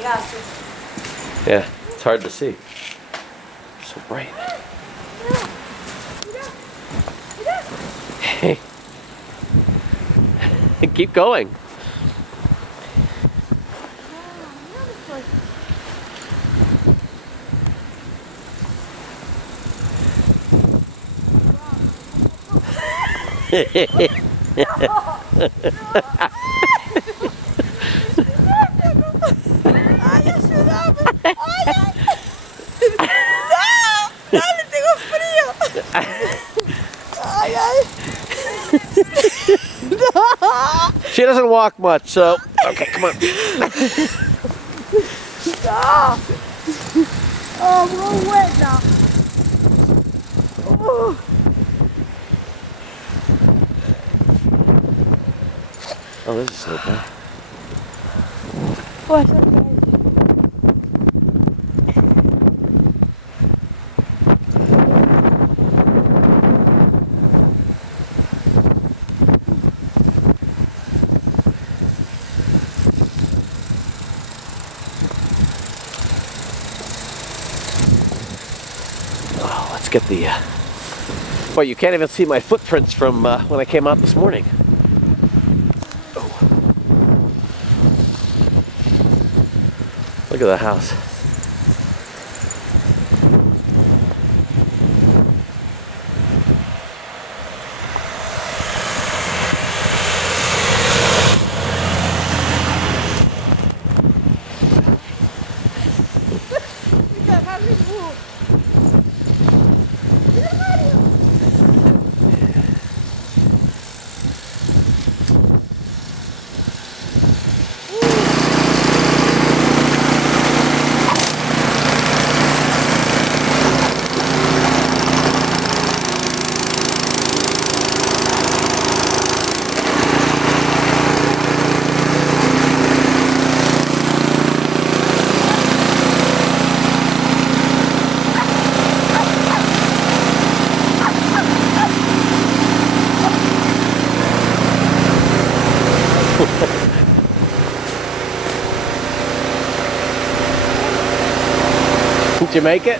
Yeah, it's hard to see. So bright. Hey. Keep going. ¡Dale, tengo frío! ¡Ay, ay! She doesn't walk much, so okay, come on. No. Oh, I'm all wet now. Oh. Oh, this is so bad. What's up, guys? Oh, let's get the. Well, you can't even see my footprints from when I came out this morning. Oh. Look at the house. Did you make it?